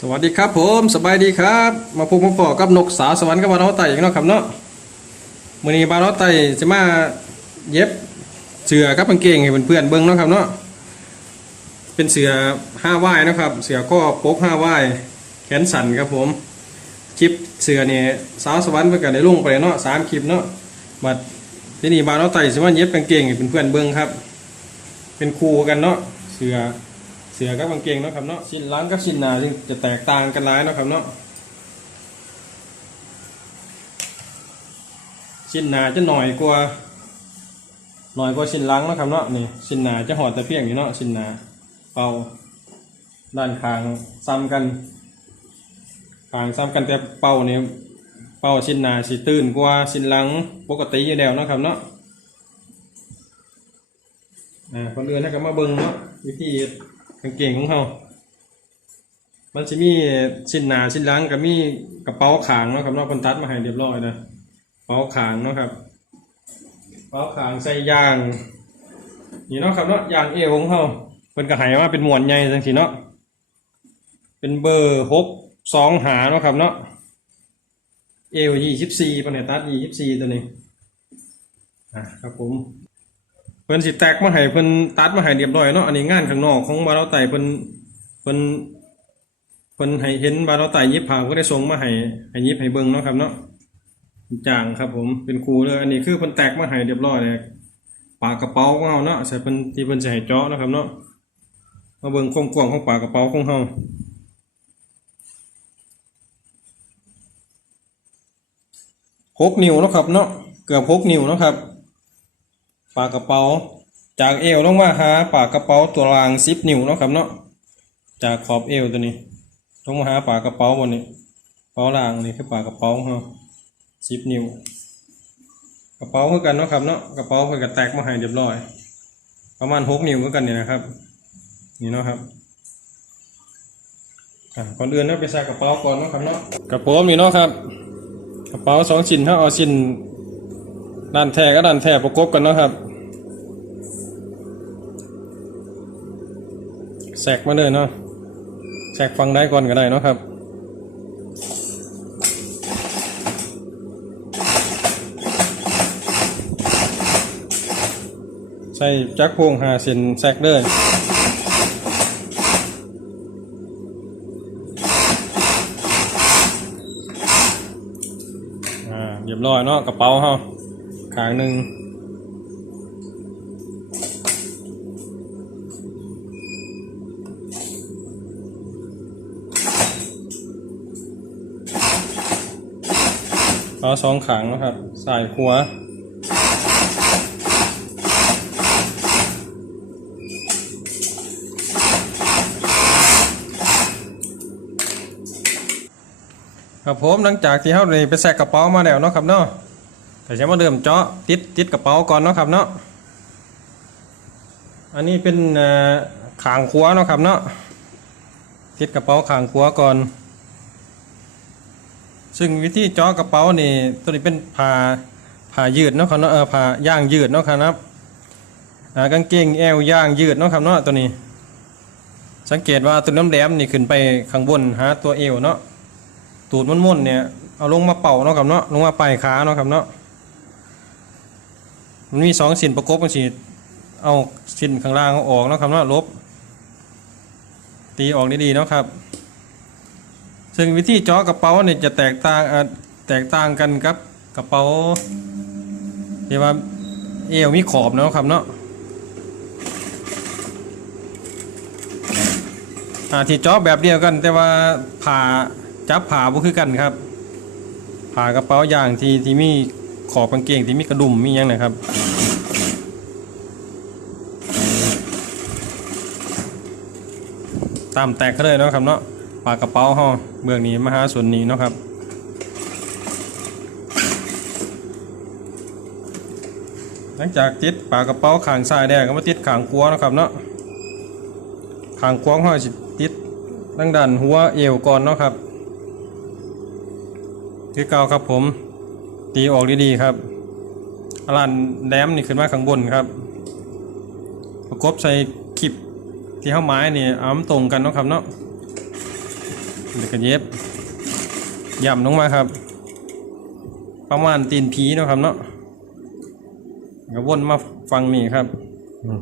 สวัสดีครับผมสบายดีครับ มาพบมาพอกับนกสาวสวรรค์กับบาร์โนอไต่อีกเนาะครับเนาะมือนี้บานอไต่จะมาเย็บเสือกับกางเกงให้เพื่อนๆเบิ่งเนาะครับเนาะเป็นเสือห้าว่ายนะครับ เสือก็ปกห้าว่ายแขนสั่นครับผมคลิปเสือเนี่ยสาวสวรรค์เพิ่นก็ได้ลงไปเนาะสามคลิปเนาะบัดทีนี้บาร์โนอไต่สิมาเย็บกางเกงให้เพื่อนๆเบิ่งครับ เป็นคู่กันเนาะเสือ เสือกับกางเกงเนาะครับเนาะชิ้นล้างกับชิ้นหนาจึงจะแตกต่างกันหลายเนาะครับเนาะชิ้นหนาจะหน่อยกว่าหน่อยกว่าชิ้นล้างเนาะครับเนาะนี่ชิ้นหนาจะหอดแต่เพียงอยู่เนาะชิ้นหนาเป่าด้านขางซ้ำกันขางซ้ำกันแต่เป่านี่เป่าชิ้นหนาสิตื่นกว่าชิ้นหลังปกติอยู่แล้วเนาะครับเนาะอ่าคนอื่นนะก็มาเบิ่งเนาะวิธี กางเกงของเขามันจะมีชิ้นหนาชิ้นหลังกับมีกระเป๋าขางเนาะครับนาะคนตัดมาให้เรียบร้อยนะกระเป๋าขางเนาะครับกระเป๋าขางใส่ยางนี่เนาะครับเนาะยางเอวของเขาเป็นกระหายมาเป็นหมวนใหญ่จังสีเนาะเป็นเบอร์หกสองหาเนาะครับเนาะเอวยี่สิบสี่ปันเนี่ยตัดยี่สิบสี่ตัวนี้อะครับผม เพิ่นสิแตกมาให้เพิ่นตัดมาให้เรียบร้อยเนาะอันนี้งานข้างนอกของบาเราไต่เพิ่นเพิ่นเพิ่นให้เห็นบาเราไต่ยิบผ่าก็ได้ส่งมาให้ให้ยิบให้เบิ่งเนาะครับเนาะจางครับผมเป็นครูเลยอันนี้คือเพิ่นแตกมาให้เรียบร้อยเลยปากกระเป๋าของเฮาเนาะใส่เพิ่นที่เพิ่นสิให้เจาะเนาะครับเนาะมาเบิ่งความกว้างของปากกระเป๋าของเฮาหกนิ้วเนาะครับเนาะเกือบหกนิ้วเนาะครับ ปากกระเป๋า จากเอวลงมาหาปากกระเป๋าตัวรางสิบนิ้วเนาะครับเนาะจากขอบเอวตัวนี้ลงมาหาปากกระเป๋าบนนี้เป๋ารางนี่คือปากกระเป๋าเราสิบนิ้วกระเป๋าเหมือนกันเนาะครับเนาะกระเป๋าเพื่อกระแตกมาให้เรียบร้อย ประมาณหกนิ้วเหมือนกันเนี่ยนะครับ นี่เนาะครับอะก่อนอื่นเราไปใส่กระเป๋าก่อนเนาะครับเนาะกระเป๋ามีเนาะครับ กระเป๋าสองชิ้นถ้าเอาชิ้นด้านแท้ก็ด้านแท้ประกบกันเนาะครับ แสกมาเลยเนาะแสกฟังได้ก่อนก็ได้เนาะครับใส่จักพวงหาเส้นแสกเลยอ่าเรียบร้อยเนาะกระเป๋าเฮาขางหนึ่ง เอาสองขางนะครับสายหัวครับผมหลังจากที่เขาไปแซกกระเป๋ามาแล้วเนาะครับเนาะแต่จะมาเริ่มเจาะติดติดกระเป๋าก่อนเนาะครับเนาะอันนี้เป็นขางขัวเนาะครับเนาะติดกระเป๋าขางขัวก่อน ซึ่งวิธีเจาะกระเป๋านี่ตัวนี้เป็นผ่าผ่ายืดเนาะครับเนาะเออผ่าย่างยืดเนาะครับนะครับอ่ากางเกงแอวย่างยืดเนาะครับเนาะตัวนี้ สังเกตว่าตัวน้ำแหลมนี่ขึ้นไปข้างบนหาตัวเอวเนาะตูดม่วนๆเนี่ยเอาลงมาเป่าเนาะครับเนาะลงมาปลายขาเนาะครับเนาะมันมีสองสินประกบกันสิเอาสินข้างล่างเอาออกเนาะครับเนาะลบตีออกดีๆเนาะครับ ซึ่งวิธีเจาะกระเป๋าเนี่ยจะแตกต่างแตกต่างกันครับกระเป๋าที่ว่าเอวมีขอบเนาะครับเนาะที่เจาะแบบเดียวกัน แต่ว่าผ่าจับผ่าบ่คือกันครับ ผ่ากระเป๋าอย่างที่ที่มีขอบกางเกงที่มีกระดุมมียังนะครับตามแตกเลยเนาะครับเนาะ ปากกระเป๋าห่อเบื้องนี้มหาส่วนนี้เนาะครับหลังจากติดปากกระเป๋าขางซ้ายแดงก็มาติดขางขวนะครับเนาะขางขวห้อยสิติดดังดันหัวเอวก่อนเนาะครับคือเก่าครับผมตีออกดีๆครับอลันแหลมนี่ขึ้นมาข้างบนครับ ประกบใส่คลิปที่เข้าไม้นี่อามันตรงกันเนาะครับเนาะ เดี๋ยวก็เย็บย่ำลงมาครับ ประมาณตีนผีเนาะครับเนาะก็วนมาฟังนี่ครับอืม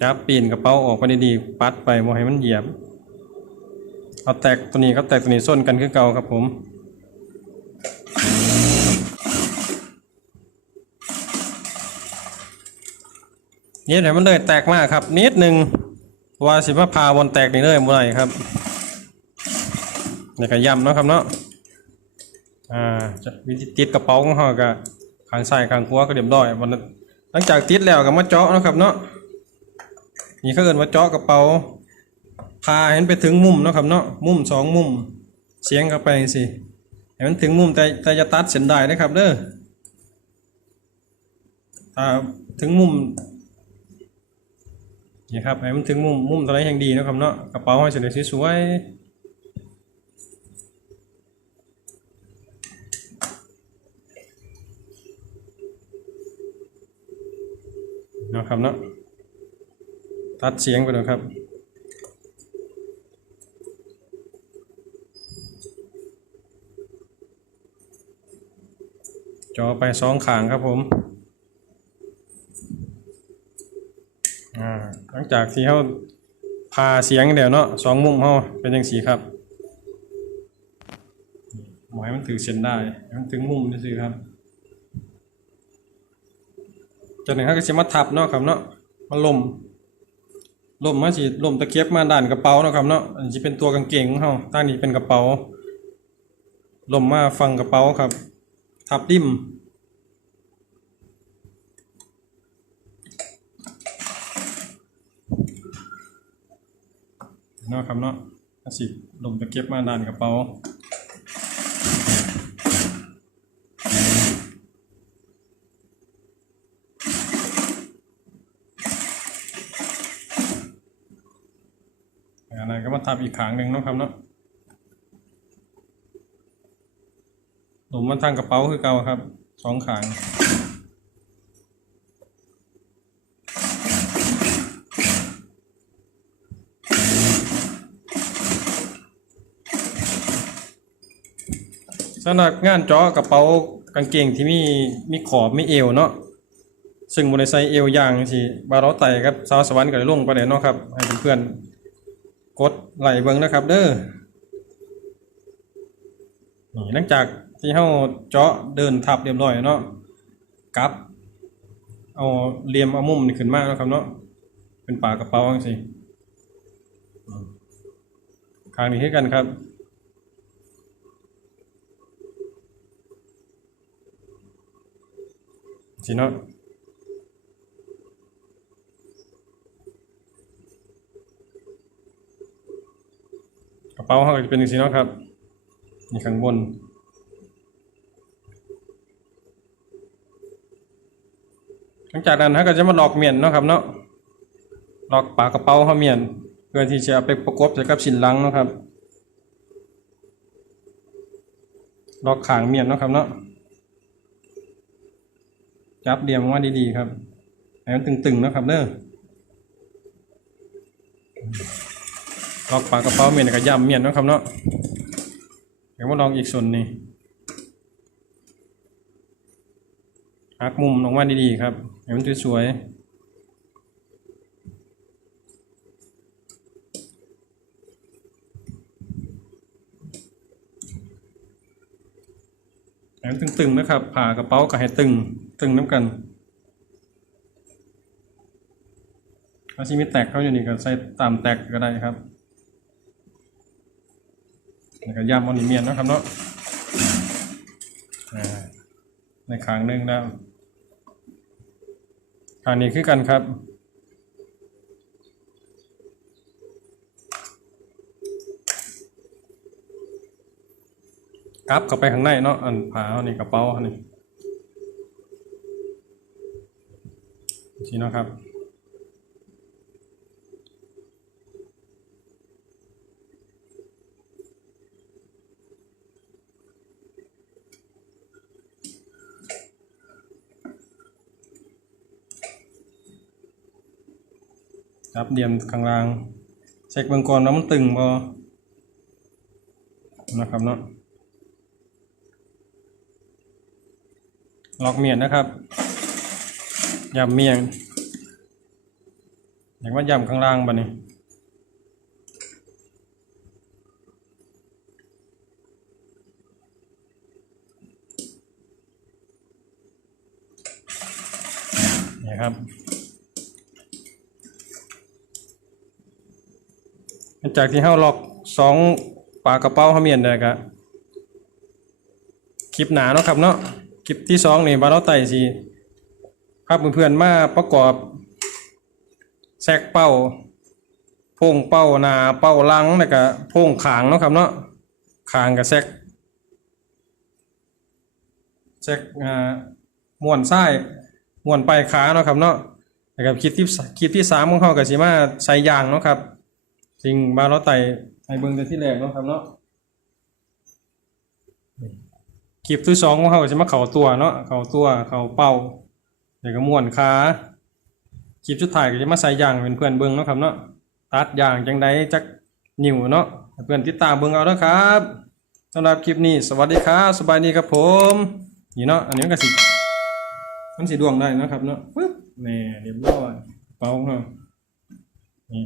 จับปีนกระเป๋าออกไปดีๆปัดไปบ่ให้มันเหยียบ เอาแตกตัวนี้ก็แตกตัวนี้ส้นกันคือเก่าครับผมนี่เดี๋ยวมันเลยแตกมากครับ นิดนึงว่าสิมาพาบอลแตกนี่เลยเมื่อไหร่ครับ นี่ก็ย้ำเนาะครับเนาะอ่าจะวิธีติดกระเป๋าของเราก็ขางซ้ายขางขวาก็เรียบร้อยวันนั้นหลังจากติดแล้วก็มาเจาะเนาะครับเนาะนี่เขาเอิ้นว่าเจาะกระเป๋าพาเห็นไปถึงมุมเนาะครับเนาะมุมสองมุมเสียงเข้าไปสิให้มันถึงมุมแต่แต่จะตัดเส้นได้นะครับเด้อถ้าถึงมุมนี่ครับให้มันถึงมุมมุมอนนี้ยังดีนะครับเนาะกระเป๋าให้เสร็จสวยๆ นาะครับเนาะตัดเสียงไปเลยครับจอไปสองขางครับผมอ่าหลังจากที่เขาพาเสียงเดี๋ยวเนาะสองมุมเขาเป็นยังสีครับหมายมันถือเส้นได้มันถึงมุมนี่สิครับ จากนั้นเขาก็จะมาทับเนาะครับเนาะมาลมลมมาสิลมตะเกียบมาด้านกระเป๋าเนาะครับเนาะอันนี้เป็นตัวกางเกงของเขาด้านนี้เป็นกระเป๋าลมมาฟังกระเป๋าครับ ทับดิ้มเนาะครับเนาะสิลมตะเก็บมาด้านกระเป๋าอั นั้นก็มาทับอีกขางหนึ่งเนาะครับเนาะหลุมมันทางกระเป๋าคือเก่าครับสองขางสำหรับงานเจาะกระเป๋ากางเกงที่มีมีขอบมีเอวเนาะซึ่งบริไซเอวยางที่บาเราไต่ครับสาวสวรรค์ก็ได้ลงไปเลยเนาะครับให้เพื่อนๆ กดไหลเบิงนะครับ เด้อนี่หลังจากที่เฮาเจาะเดินทับเรียบร้อยเนาะกลับ เอาเหลี่ยมเอามุมนี่ขึ้นมาเนะครับเนาะเป็นปากกระเป๋าจังซี่ข้างนี้คือกันครับสิเนาะ กระเป๋าเขาจะเป็นอย่างสิเนาะครับนี่ข้างบนหลังจากนั้นเขาก็จะมาลอกเมียนเนาะครับเนาะลอกปากกระเป๋าเขาเมียนเพื่อที่จะไปประกบกับชิ้นหลังเนาะครับลอกขางเมียนเนาะครับเนาะจับเดียมว่าดีๆครับให้มันตึงๆนะครับเด้อ ลอกปลากระเป๋าเมียนกับย่ำเมียนนะครับเนาะเดี๋ยวมาลองอีกส่วนนี้หักมุมออกมาดีๆครับให้มันสวยๆให้มันตึงๆนะครับ ผ่ากระเป๋าก็ให้ตึง ตึงน้ำกันถ้าชิมีแตกเข้าอยู่นี่ก็ใส่ตามแตกก็ได้ครับ ก็ย่ำมอนิเมียนนะครับเนาะอ่าในขางหนึ่งแล้วขางนี้คือกันครับกลับเข้าไปข้างในเนาะอันผาอานี่กระเป๋าอันนี้นี่เนะครับ ครับเดียมข้างล่างเช็คเบื้องก่อนว่ามันตึงบ่นะครับเนาะล็อกเมียนนะครับยำเมียงอย่างว่ายำข้างล่างบ่นี่นี่ครับ หลัง จากที่เฮาล็อกสองปากกระเป๋าเฮาเมียนได้ก็คลิปหนาเนาะครับเนาะคลิปที่สองนี่บาเราไต่สิพาเพื่อนๆมาประกอบแซกเป้าพงเป้าหนาเป้าลังแล้วก็พงขางเนาะครับเนาะขางกับแซกแซกอ่าม้วนซ้ายม้วนปลายขาเนาะครับเนาะแล้วก็คลิปที่คลิปที่สามของเขาก็สิมาใส่ยางเนาะครับ จริงบาเราไต่ไอเบิงแต่ที่แรกเนาะครับเนาะคลิปที่สองของเขาจะมาเข่าตัวเนาะเข่าตัวเข่าเป้าเดี๋ยวก็ม้วนขาคลิปสุดท้ายก็จะมาใส่ยางเป็นเพื่อนเบิงเนาะครับเนาะตัดยางจังใดจักนิ้วเนาะเพื่อนติดตามเบิงเอาเด้อครับสำหรับคลิปนี้สวัสดีครับสบายดีครับผมนี่เนาะอันนี้มันก็สิมันสิดวงได้นะครับเนาะปึ๊บนี่เรียบร้อยเป้าเรานี่